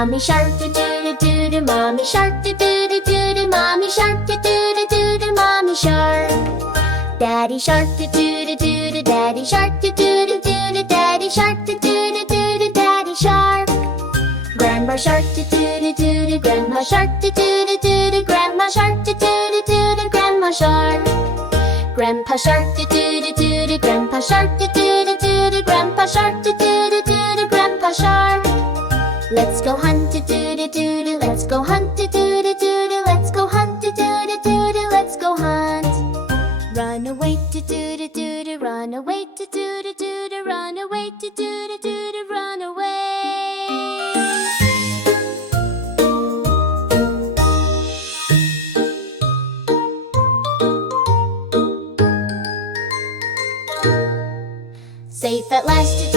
Mommy shark do do do do do, mommy shark do do do do do, mommy shark do do do do do, mommy shark. Daddy shark do do do do do, daddy shark do do do do do, daddy shark do do do do do, daddy shark. Grandma shark do do do do do, grandma shark do do do do do, grandma shark do do do do do, grandma shark. Grandpa shark do do do do do, grandpa shark do do do do do, grandpa shark do do do do do, grandpa shark. Let's go hunt do do do do do, let's go hunt do do do do do, let's go hunt do do do do do, let's go hunt. Run away do do do do do, run away do do do do do, run away do do do do do, run away. Safe at last.